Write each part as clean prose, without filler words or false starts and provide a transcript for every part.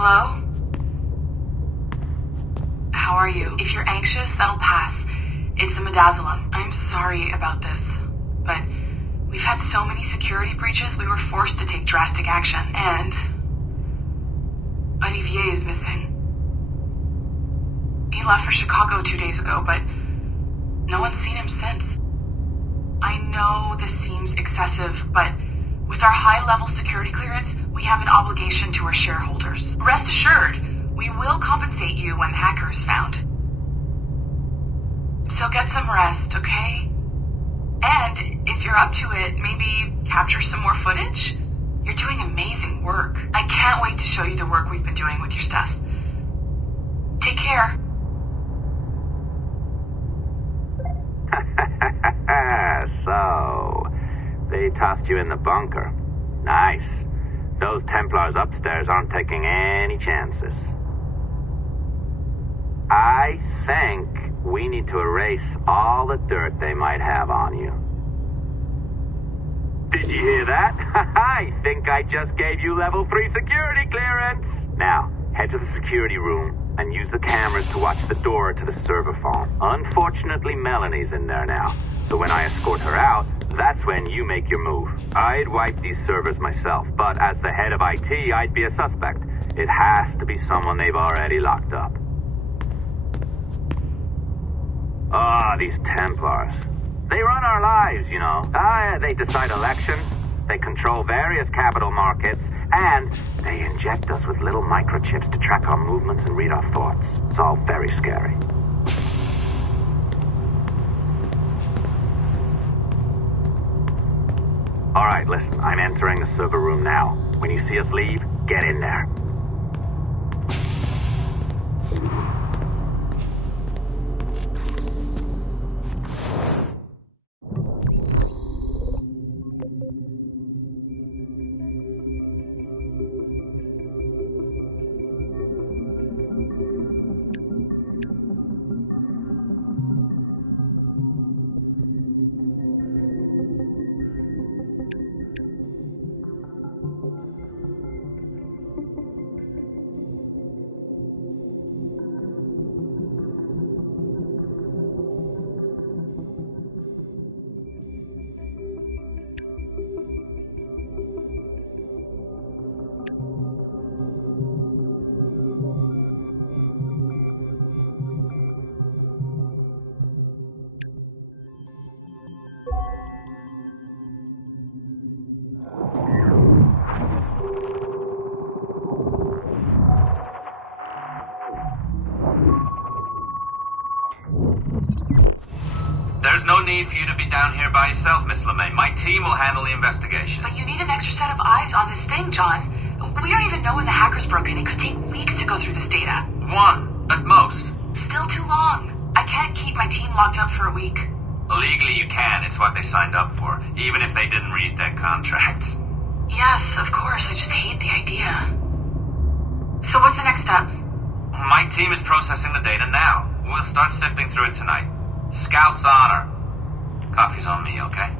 Hello? How are you? If you're anxious, that'll pass. It's the midazolam. I'm sorry about this, but we've had so many security breaches, we were forced to take drastic action, and Olivier is missing. He left for Chicago 2 days ago, but no one's seen him since. I know this seems excessive, but with our high-level security clearance, we have an obligation to our shareholders. Rest assured, we will compensate you when the hacker is found. So get some rest, okay? And if you're up to it, maybe capture some more footage? You're doing amazing work. I can't wait to show you the work we've been doing with your stuff. Take care. So, they tossed you in the bunker. Nice. Those Templars upstairs aren't taking any chances. I think we need to erase all the dirt they might have on you. Did you hear that? I think I just gave you level 3 security clearance. Now, head to the security room and use the cameras to watch the door to the server farm. Unfortunately, Melanie's in there now, so when I escort her out, that's when you make your move. I'd wipe these servers myself, but as the head of IT, I'd be a suspect. It has to be someone they've already locked up. These Templars. They run our lives, you know. They decide elections, they control various capital markets, and they inject us with little microchips to track our movements and read our thoughts. It's all very scary. Alright, listen, I'm entering the server room now. When you see us leave, get in there. There's no need for you to be down here by yourself, Miss LeMay. My team will handle the investigation. But you need an extra set of eyes on this thing, John. We don't even know when the hackers broke in. It could take weeks to go through this data. 1, at most. Still too long. I can't keep my team locked up for a week. Legally you can. It's what they signed up for, even if they didn't read their contracts. Yes, of course. I just hate the idea. So what's the next step? My team is processing the data now. We'll start sifting through it tonight. Scout's honor. Coffee's on me, okay?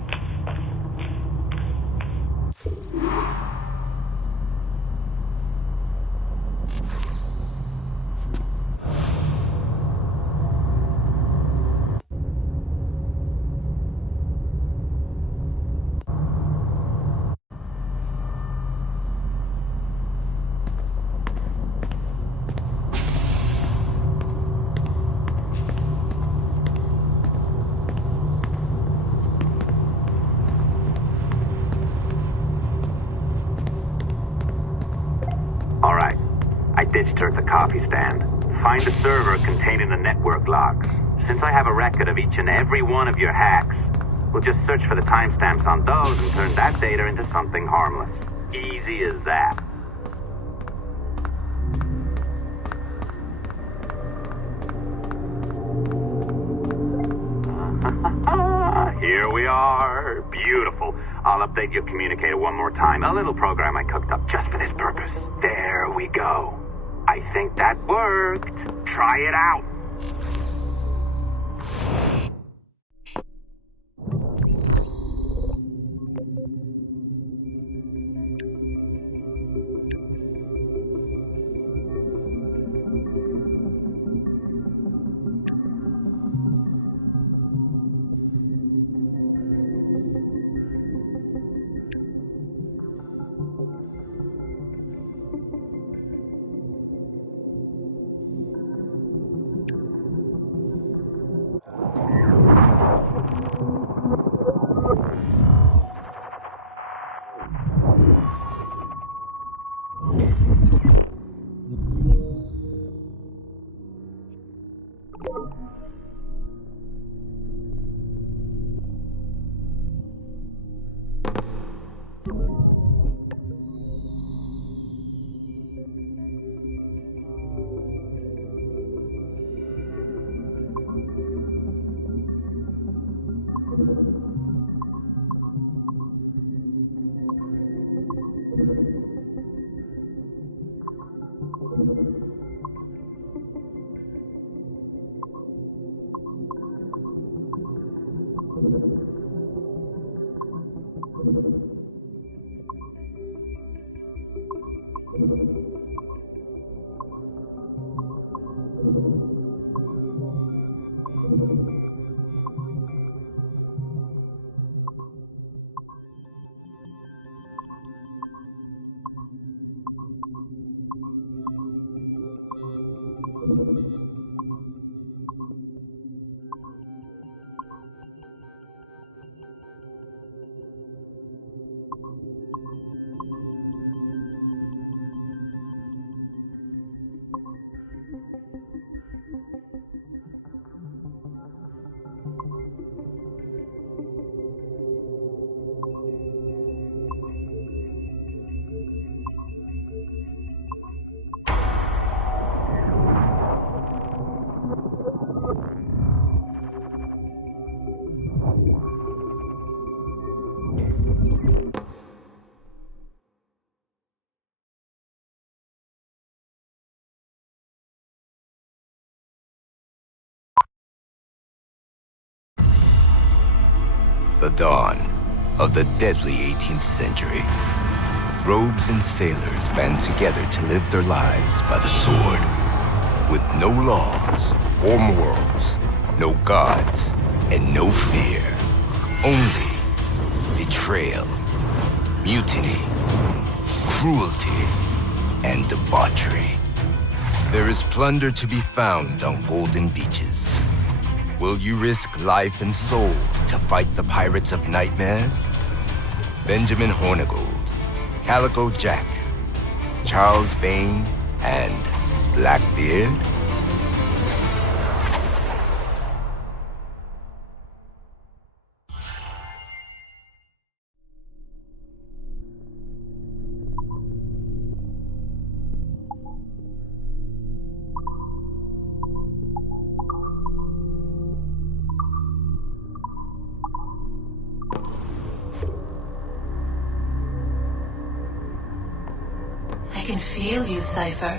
Ditched her at the coffee stand. Find a server containing the network logs. Since I have a record of each and every one of your hacks, we'll just search for the timestamps on those and turn that data into something harmless. Easy as that. Here we are. Beautiful. I'll update your communicator one more time. A little program I cooked up just for this purpose. There we go. I think that worked. Try it out. The dawn of the deadly 18th century. Rogues and sailors band together to live their lives by the sword. With no laws or morals, no gods, and no fear. Only betrayal, mutiny, cruelty, and debauchery. There is plunder to be found on golden beaches. Will you risk life and soul to fight the pirates of nightmares? Benjamin Hornigold, Calico Jack, Charles Vane, and Blackbeard? I can feel you, Cypher.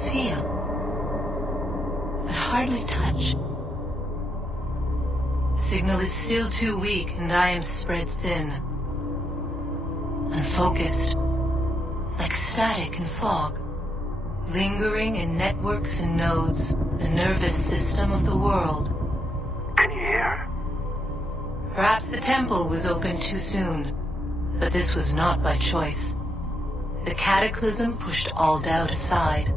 Feel. But hardly touch. Signal is still too weak, and I am spread thin. Unfocused. Like static and fog. Lingering in networks and nodes, the nervous system of the world. Can you hear? Perhaps the temple was opened too soon. But this was not by choice. The cataclysm pushed all doubt aside.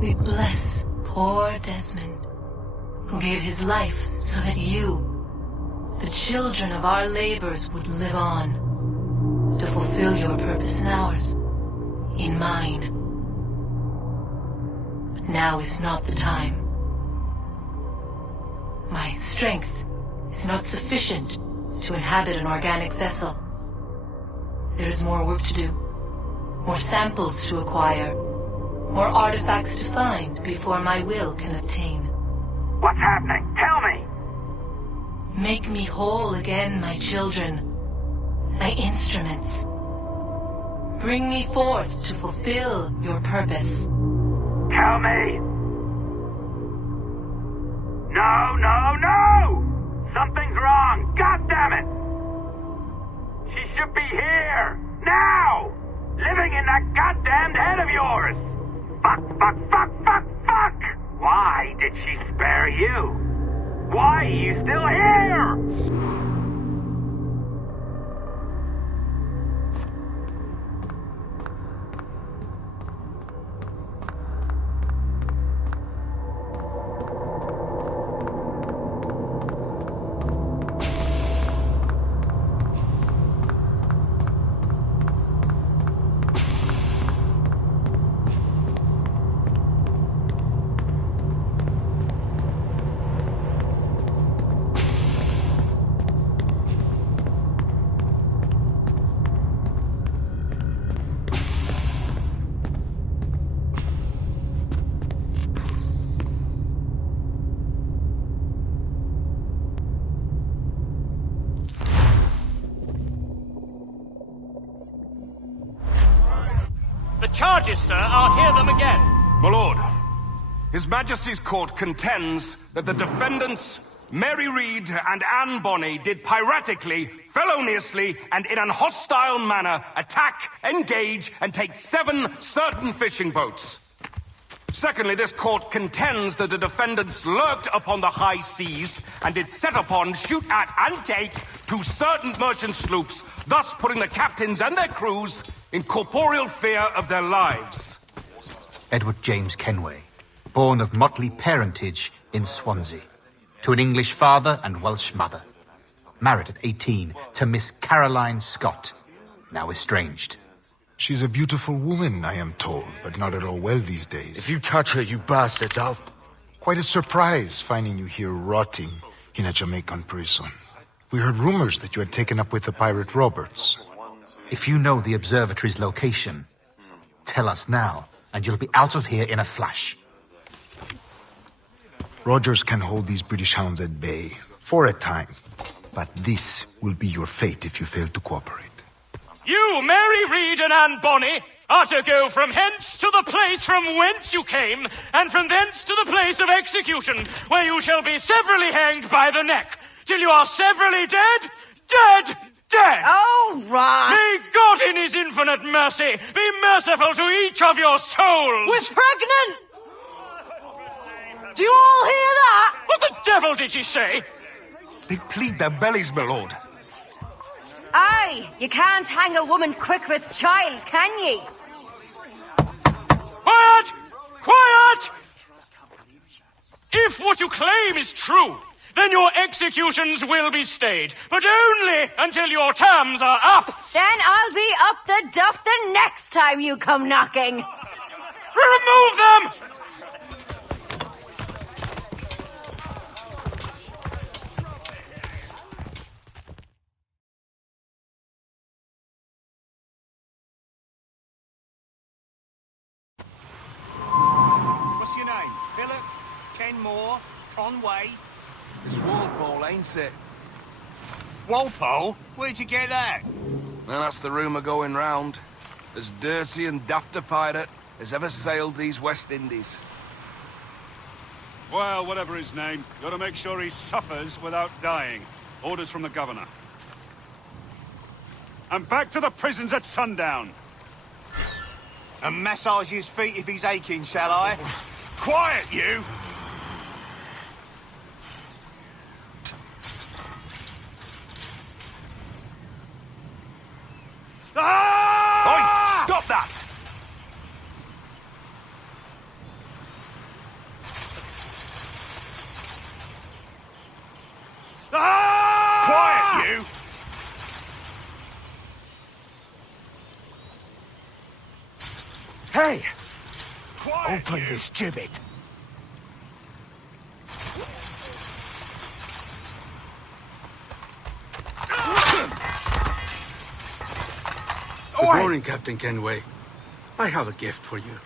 We bless poor Desmond, who gave his life so that you, the children of our labors, would live on, to fulfill your purpose in ours, in mine. But now is not the time. My strength is not sufficient to inhabit an organic vessel. There is more work to do, more samples to acquire, more artifacts to find before my will can attain. What's happening? Tell me! Make me whole again, my children, my instruments. Bring me forth to fulfill your purpose. Tell me! No, no, no! Something's wrong! God damn it! She should be here! Now! Living in that goddamned head of yours! Fuck, fuck, fuck, fuck, fuck! Why did she spare you? Why are you still here? Charges, sir. I'll hear them again. My lord, His Majesty's court contends that the defendants Mary Reed and Anne Bonny did piratically, feloniously, and in an hostile manner attack, engage, and take 7 certain fishing boats. Secondly, this court contends that the defendants lurked upon the high seas and did set upon, shoot at, and take 2 certain merchant sloops, thus putting the captains and their crews in corporeal fear of their lives. Edward James Kenway, born of motley parentage in Swansea, to an English father and Welsh mother. Married at 18 to Miss Caroline Scott, now estranged. She's a beautiful woman, I am told, but not at all well these days. If you touch her, you bastards, I'll... Quite a surprise finding you here rotting in a Jamaican prison. We heard rumors that you had taken up with the pirate Roberts. If you know the observatory's location, tell us now, and you'll be out of here in a flash. Rogers can hold these British hounds at bay, for a time. But this will be your fate if you fail to cooperate. You, Mary Reed and Anne Bonny, are to go from hence to the place from whence you came, and from thence to the place of execution, where you shall be severally hanged by the neck, till you are severally dead, dead, dead! Oh, Ross! May God in his infinite mercy be merciful to each of your souls! We're pregnant! Do you all hear that? What the devil did she say? They plead their bellies, my lord. Aye, you can't hang a woman quick with child, can ye? Quiet! Quiet! If what you claim is true, then your executions will be stayed, but only until your terms are up. Then I'll be up the duff the next time you come knocking. Remove them! What's your name? Billock? Kenmore? Conway? It's Walpole, ain't it? Walpole? Where'd you get that? Well, that's the rumour going round. As dirty and daft a pirate as ever sailed these West Indies. Well, whatever his name, gotta make sure he suffers without dying. Orders from the governor. And back to the prisons at sundown. And massage his feet if he's aching, shall I? Quiet, you! Ah! Oi! Stop that! Ah! Quiet, you! Hey! Quiet, Open you. this gibbet. Good morning, Captain Kenway. I have a gift for you.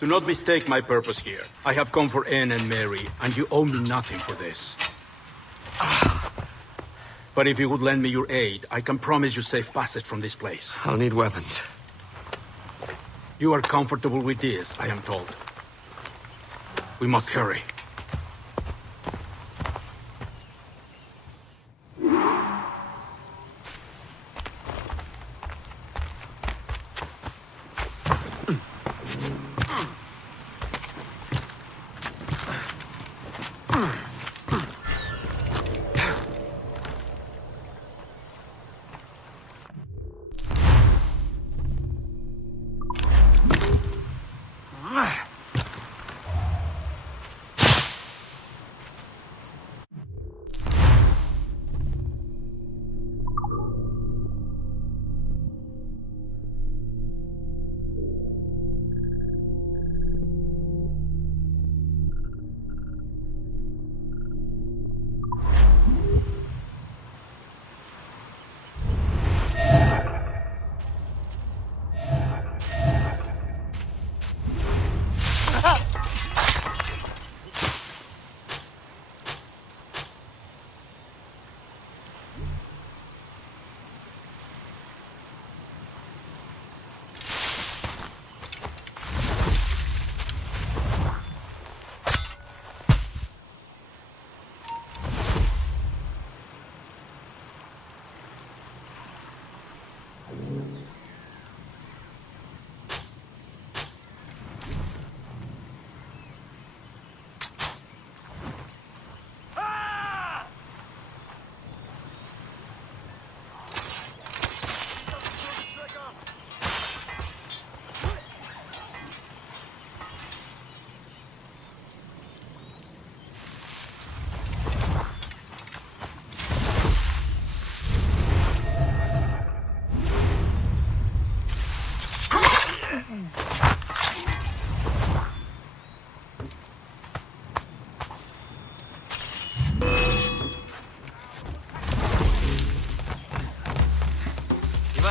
Do not mistake my purpose here. I have come for Anne and Mary, and you owe me nothing for this. But if you would lend me your aid, I can promise you safe passage from this place. I'll need weapons. You are comfortable with this, I am told. We must hurry.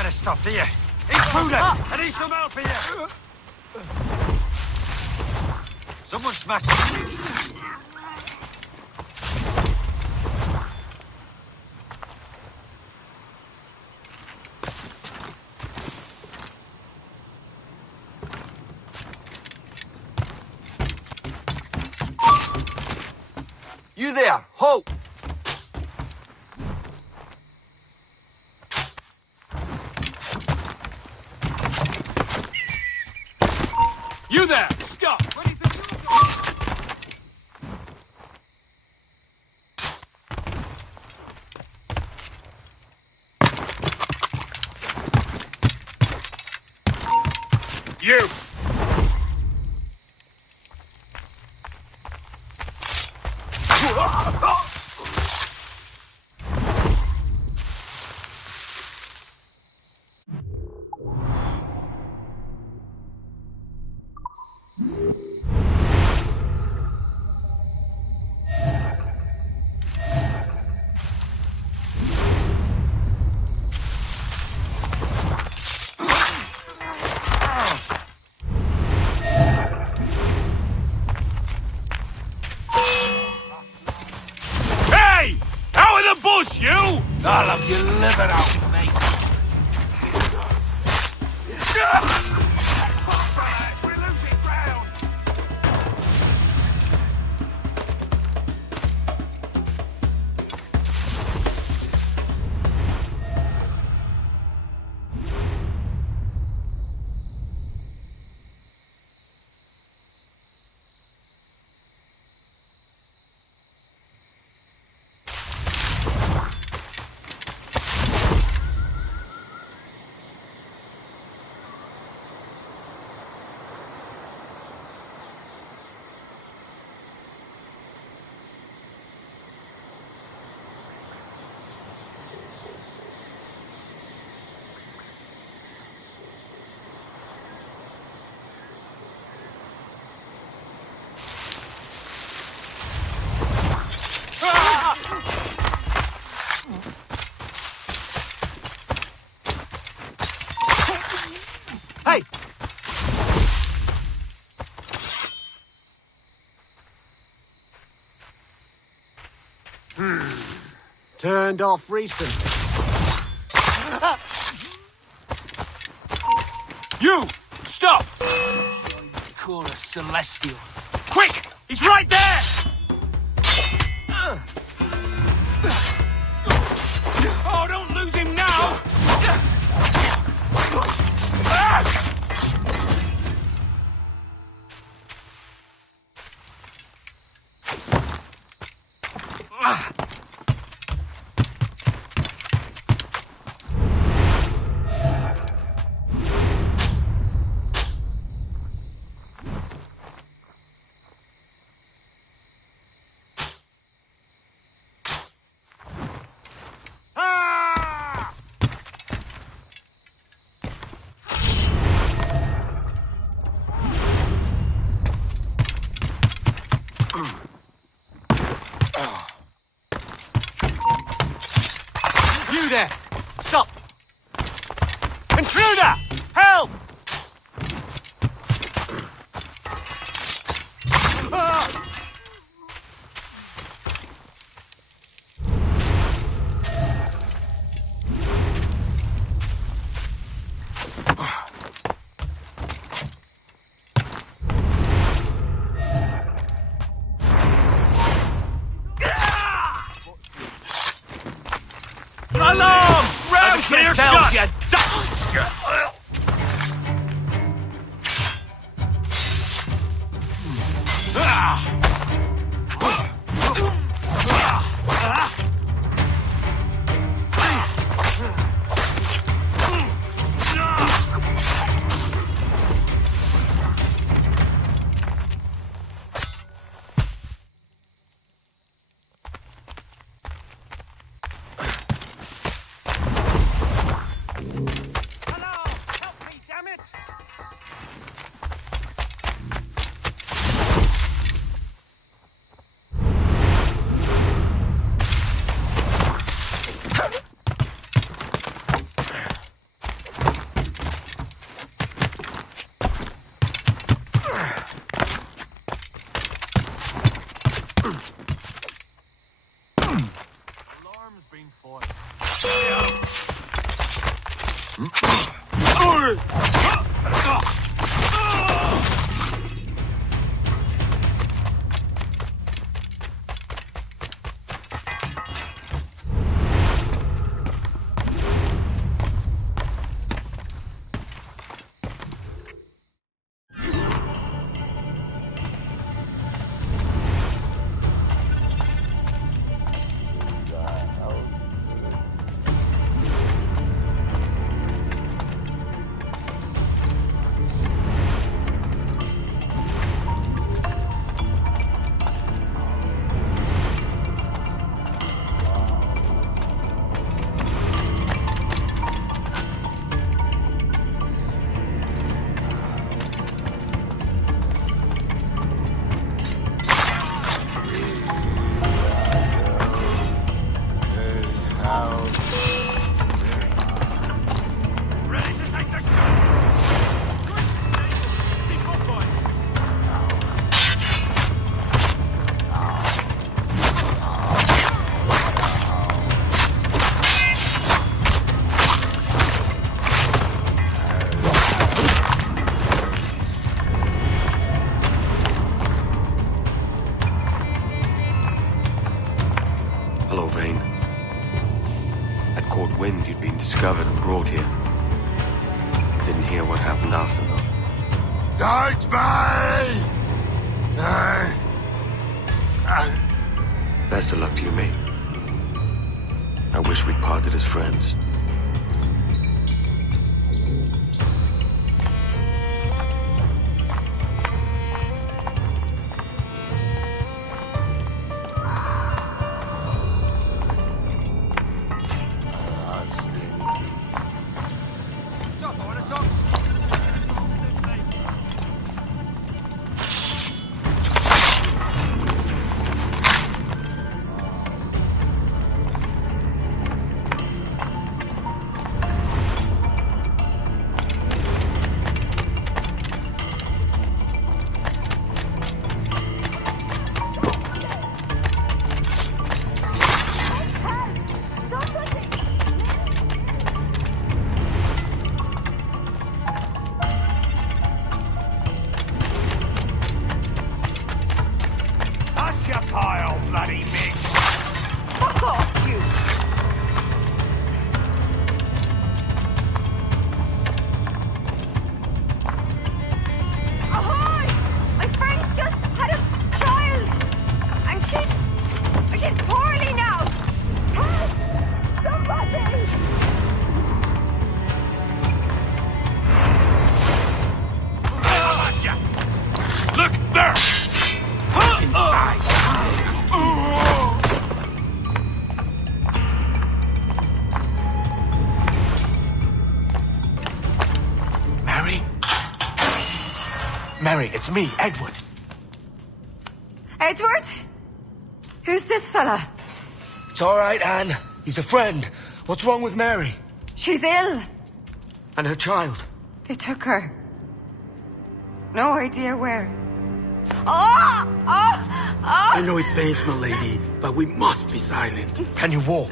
better stop, do you? Intruder! I need some help here! Someone smashed it. You there! Halt! You there! Stop! You! I'll have your liver out, mate. Hey! Turned off recently. You! Stop! Call us Celestial. Quick! He's right there! Oh, don't lose him now! You there! Stop! Intruder! Help! Alarm! Rouse yourselves, you Discovered and brought here. Didn't hear what happened after, though. Don't me! Best of luck to you, mate. I wish we'd parted as friends. Mary, it's me, Edward. Edward? Who's this fella? It's all right, Anne. He's a friend. What's wrong with Mary? She's ill. And her child? They took her. No idea where. Oh! Oh! Oh! I know it pains my lady, but we must be silent. Can you walk?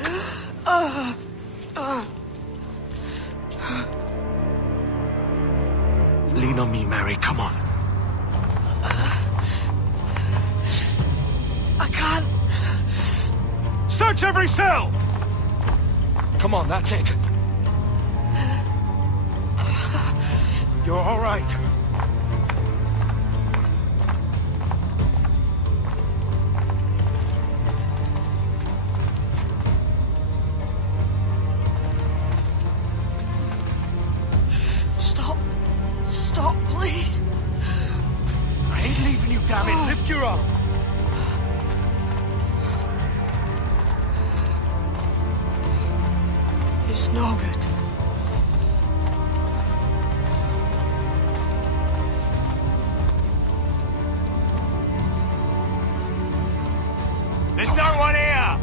Lean on me, Mary. Come on. I can't. Search every cell! Come on, that's it. You're all right. Stop, please. I ain't leaving you, damn it. Lift your arm. It's no good. There's no one here!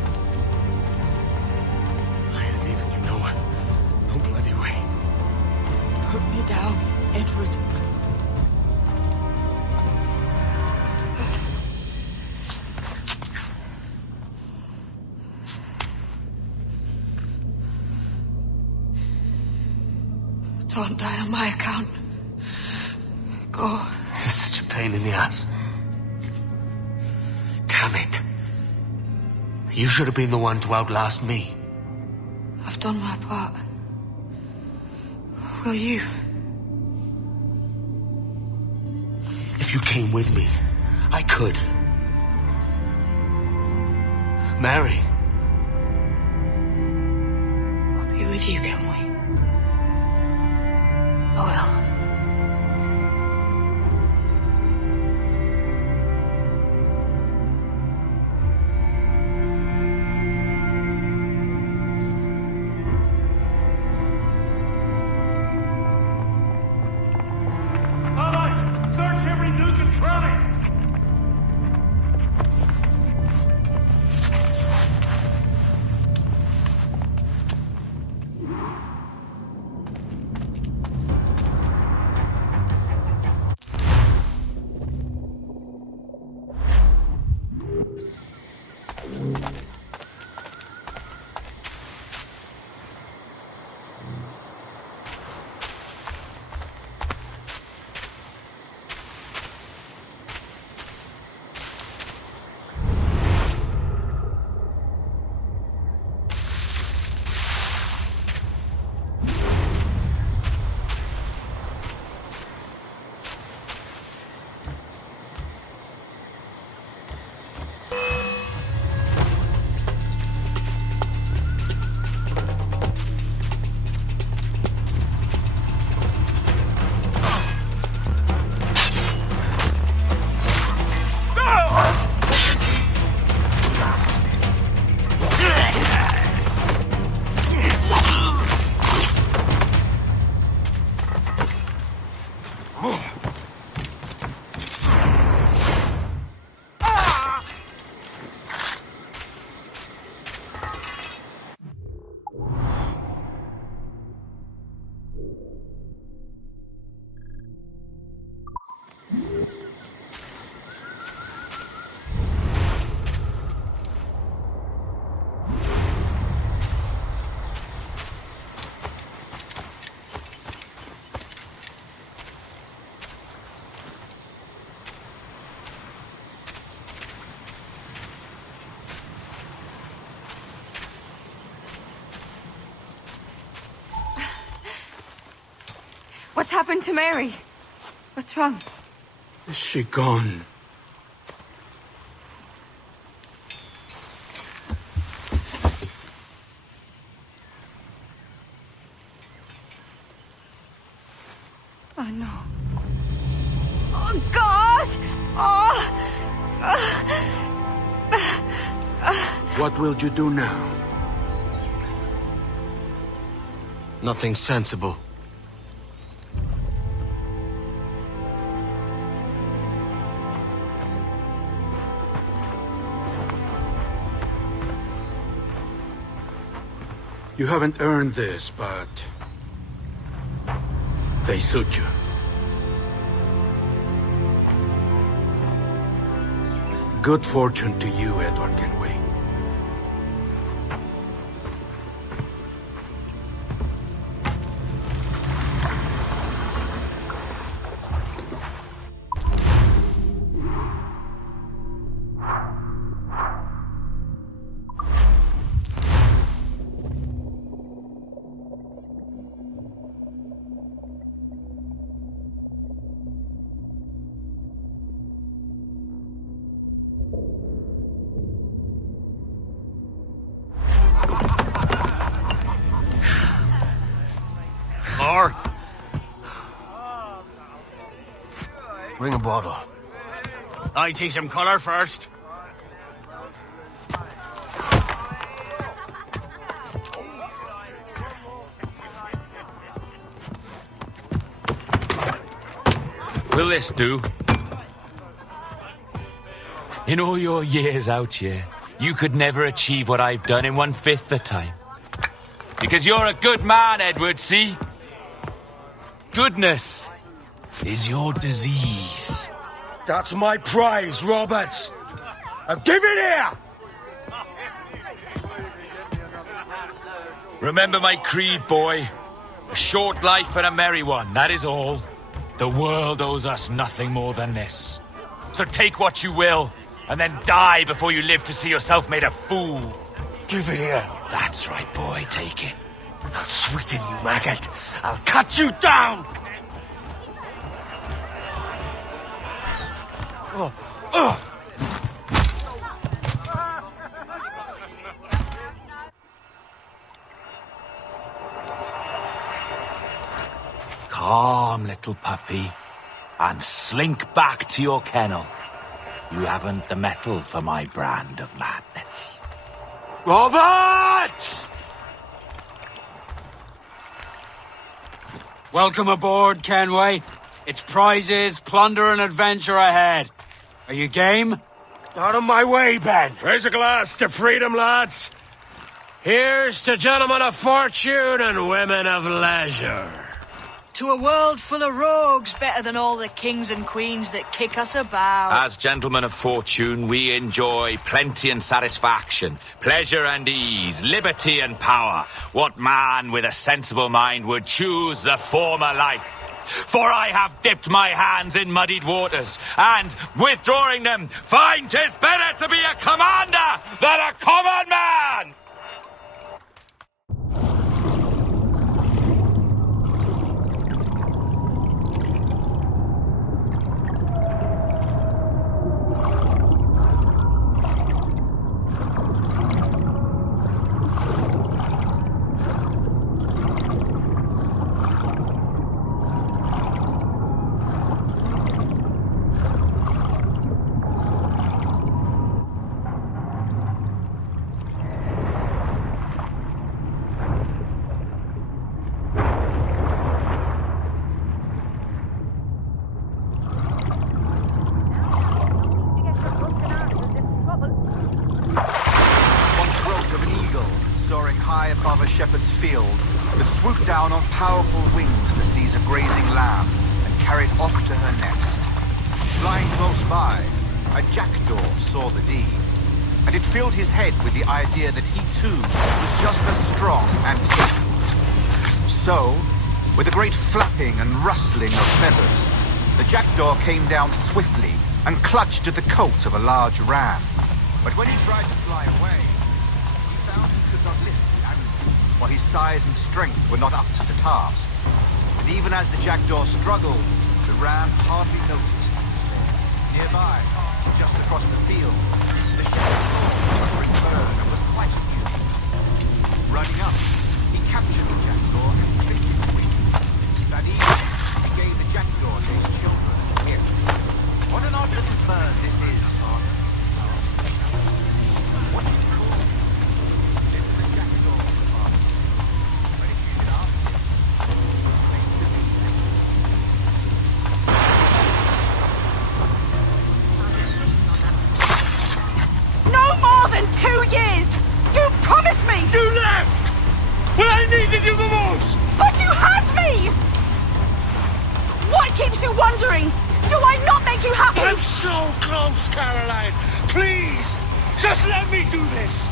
I ain't leaving you nowhere. No bloody way. Put me down, Edward. Don't die on my account. Go. This is such a pain in the ass. Damn it. You should have been the one to outlast me. I've done my part. Will you? If you came with me, I could. Mary. I'll be with you, Kenway. I will. What's happened to Mary? What's wrong? Is she gone? Oh, no. Oh, God! What will you do now? Nothing sensible. You haven't earned this, but they suit you. Good fortune to you, Edward Kenway. Bring a bottle. I see some colour first. Will this do? In all your years out here, you could never achieve what I've done in 1/5 the time. Because you're a good man, Edward, see? Goodness is your disease. That's my prize, Roberts. Now give it here! Remember my creed, boy. A short life and a merry one, that is all. The world owes us nothing more than this. So take what you will, and then die before you live to see yourself made a fool. Give it here. That's right, boy, take it. I'll sweeten you, maggot. I'll cut you down. Calm, little puppy, and slink back to your kennel. You haven't the mettle for my brand of madness. Robert! Welcome aboard, Kenway. It's prizes, plunder, and adventure ahead. Are you game? Out of my way, Ben. Raise a glass to freedom, lads. Here's to gentlemen of fortune and women of leisure. To a world full of rogues, better than all the kings and queens that kick us about. As gentlemen of fortune, we enjoy plenty and satisfaction, pleasure and ease, liberty and power. What man with a sensible mind would choose the former life? For I have dipped my hands in muddied waters, and, withdrawing them, find 'tis better to be a commander than a common man! shepherd's field that swooped down on powerful wings to seize a grazing lamb and carry it off to her nest. Flying close by, a jackdaw saw the deed, and it filled his head with the idea that he too was just as strong and capable. So, with a great flapping and rustling of feathers, the jackdaw came down swiftly and clutched at the coat of a large ram. But when he tried to fly away, he found he could not lift the animal, for his size and strength were not up to the task. And even as the jackdaw struggled, the ram hardly noticed he was there. Nearby, just across the field, the shepherd saw a hovering bird and was quite amused. Running up, he captured the jackdaw and clipped its wings. That evening, he gave the jackdaw to his children as a gift. What an odd little bird this is, Father. What do you call it? This is a jackdaw, Father. But if you could ask him, No more than 2 years! You promised me! You left! When I needed you the most! But you had me! What keeps you wondering? Do I not make you happy? I'm so close, Caroline! Please! Just let me do this!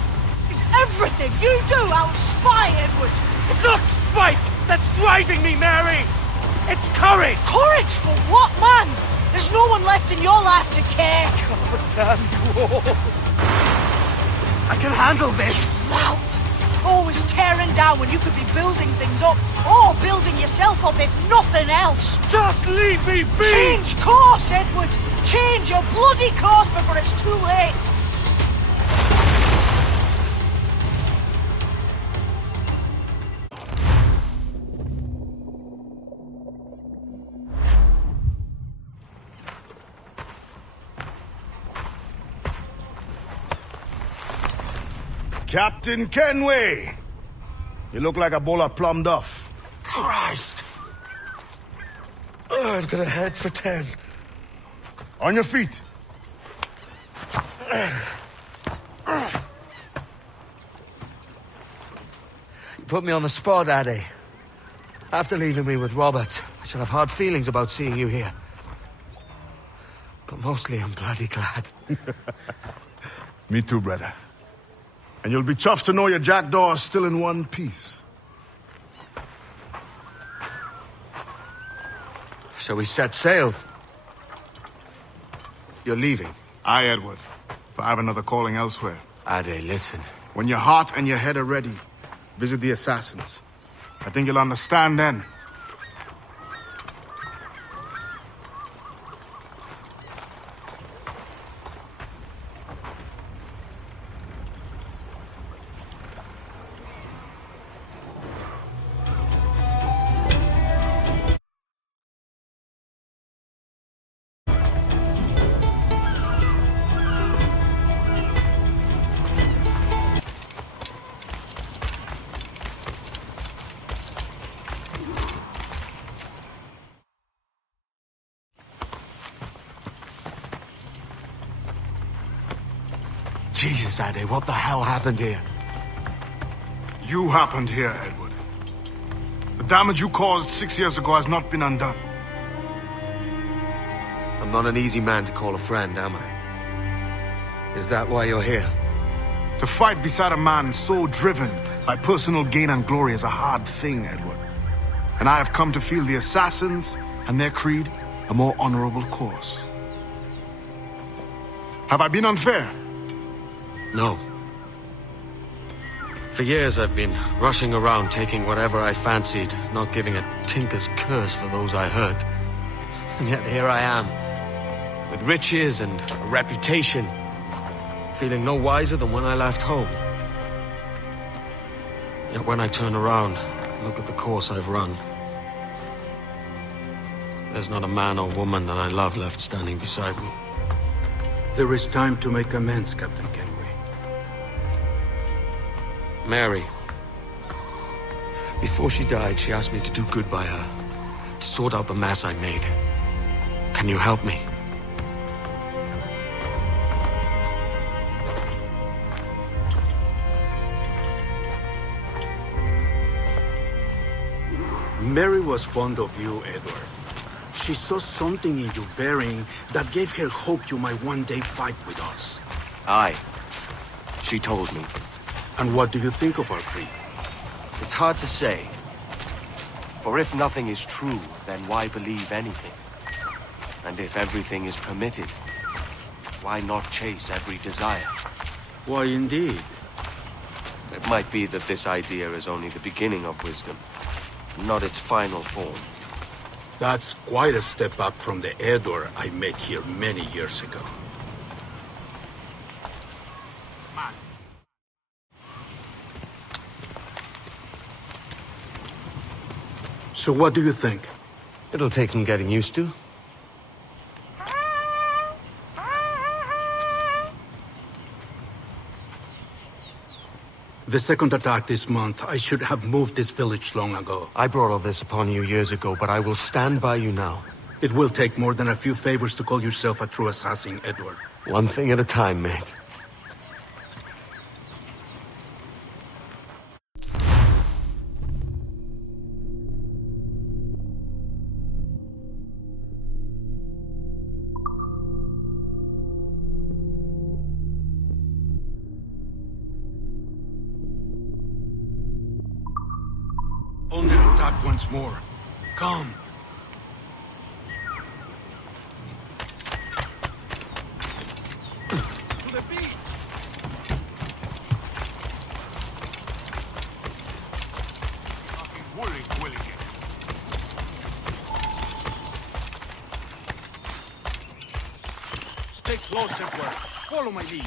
Is everything you do out spy, Edward? It's not spite that's driving me, Mary! It's courage! Courage for what, man? There's no one left in your life to care. God damn you all! I can handle this! Lout! Always tearing down when you could be building things up, or building yourself up if nothing else. Just leave me be! Change course, Edward! Change your bloody course before it's too late! Captain Kenway! You look like a bowl of plum duff. Christ! I've got a head for 10. On your feet. You put me on the spot, Addy. After leaving me with Robert, I shall have hard feelings about seeing you here. But mostly I'm bloody glad. Me too, brother. And you'll be chuffed to know your jackdaw is still in one piece. Shall we set sail? You're leaving? Aye, Edward. For I have another calling elsewhere. Ade, listen. When your heart and your head are ready, visit the assassins. I think you'll understand then. Jesus, Ade, what the hell happened here? You happened here, Edward. The damage you caused 6 years ago has not been undone. I'm not an easy man to call a friend, am I? Is that why you're here? To fight beside a man so driven by personal gain and glory is a hard thing, Edward. And I have come to feel the assassins and their creed a more honorable course. Have I been unfair? No. For years I've been rushing around taking whatever I fancied, not giving a tinker's curse for those I hurt. And yet here I am, with riches and a reputation, feeling no wiser than when I left home. Yet when I turn around, look at the course I've run, there's not a man or woman that I love left standing beside me. There is time to make amends, Captain Kenway. Mary. Before she died, she asked me to do good by her, to sort out the mess I made. Can you help me? Mary was fond of you, Edward. She saw something in your bearing that gave her hope you might one day fight with us. Aye. She told me. And what do you think of our creed? It's hard to say. For if nothing is true, then why believe anything? And if everything is permitted, why not chase every desire? Why, indeed. It might be that this idea is only the beginning of wisdom, not its final form. That's quite a step up from the Edward I met here many years ago. So what do you think? It'll take some getting used to. The second attack this month, I should have moved this village long ago. I brought all this upon you years ago, but I will stand by you now. It will take more than a few favors to call yourself a true assassin, Edward. One thing at a time, mate. Under attack once more. Come. Stay close, Edward. Follow my lead.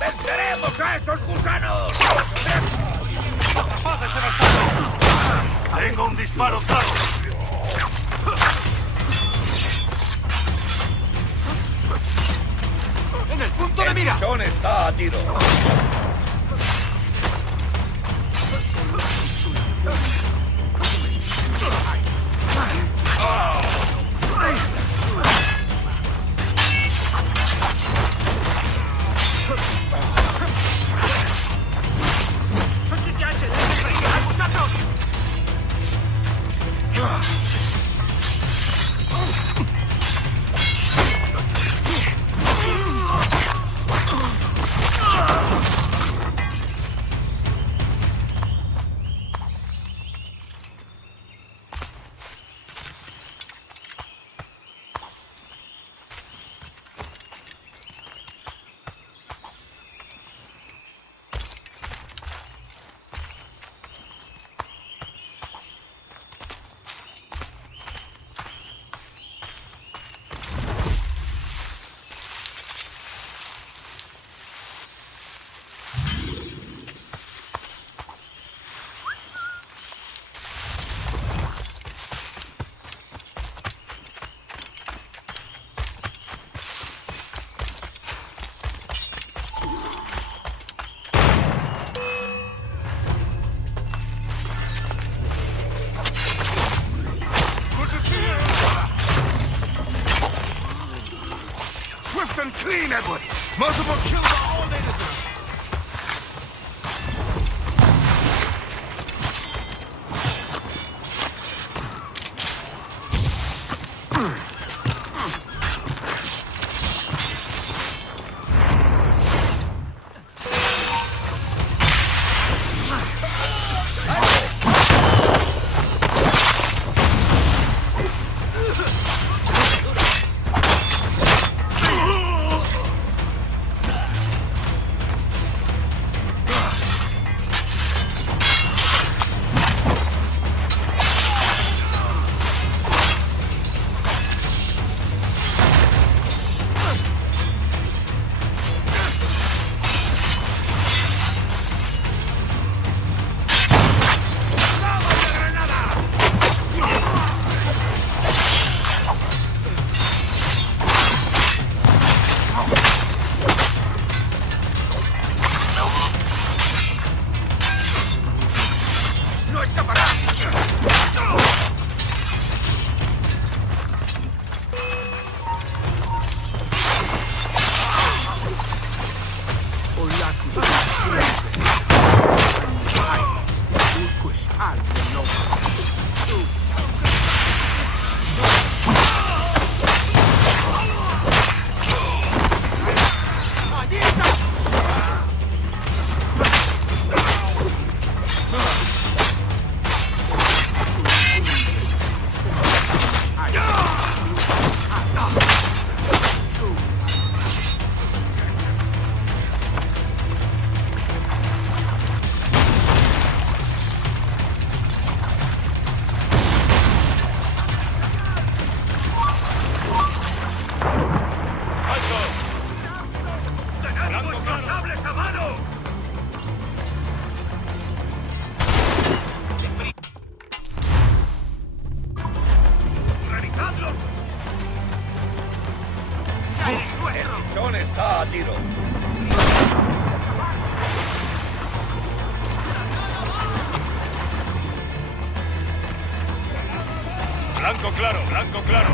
¡Venceremos a esos gusanos! Tengo un disparo claro. ¡En el punto de mira! ¡El pichón está a tiro! swift and clean, Edward. Motherboard kills are all they deserve. Blanco claro, blanco claro.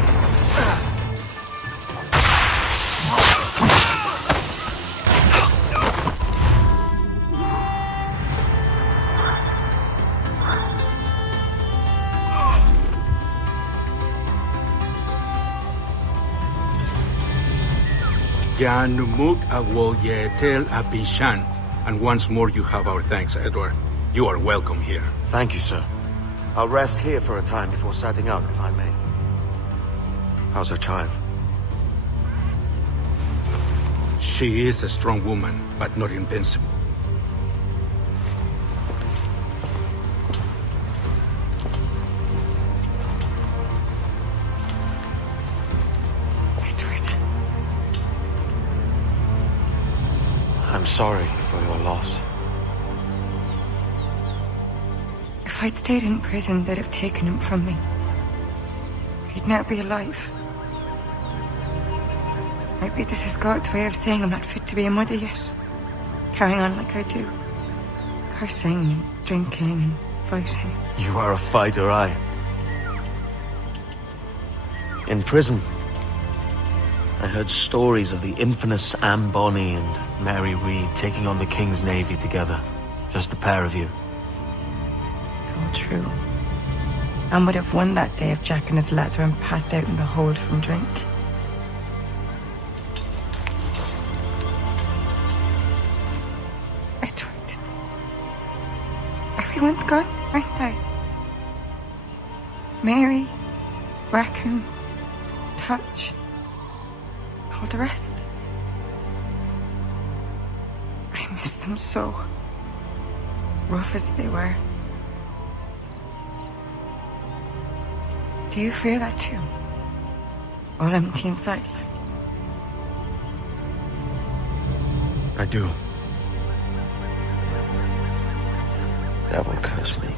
Yanumuk Awoyetel Abishan. And once more you have our thanks, Edward. You are welcome here. Thank you, sir. I'll rest here for a time before setting out, if I may. How's her child? She is a strong woman, but not invincible. Edward. I'm sorry for your loss. If I'd stayed in prison, they'd have taken him from me. He'd now be alive. Maybe this is God's way of saying I'm not fit to be a mother yet. Carrying on like I do. Cursing and drinking and fighting. You are a fighter, aye. In prison, I heard stories of the infamous Anne Bonny and Mary Read taking on the King's Navy together. Just the pair of you. It's all true. Anne would have won that day if Jack and his lads weren't passed out in the hold from drink. Edward. Everyone's gone, aren't they? Mary, Raccoon, Touch, all the rest. I miss them so. Rough as they were. Do you feel that too? All empty inside, like? I do. Devil curse me.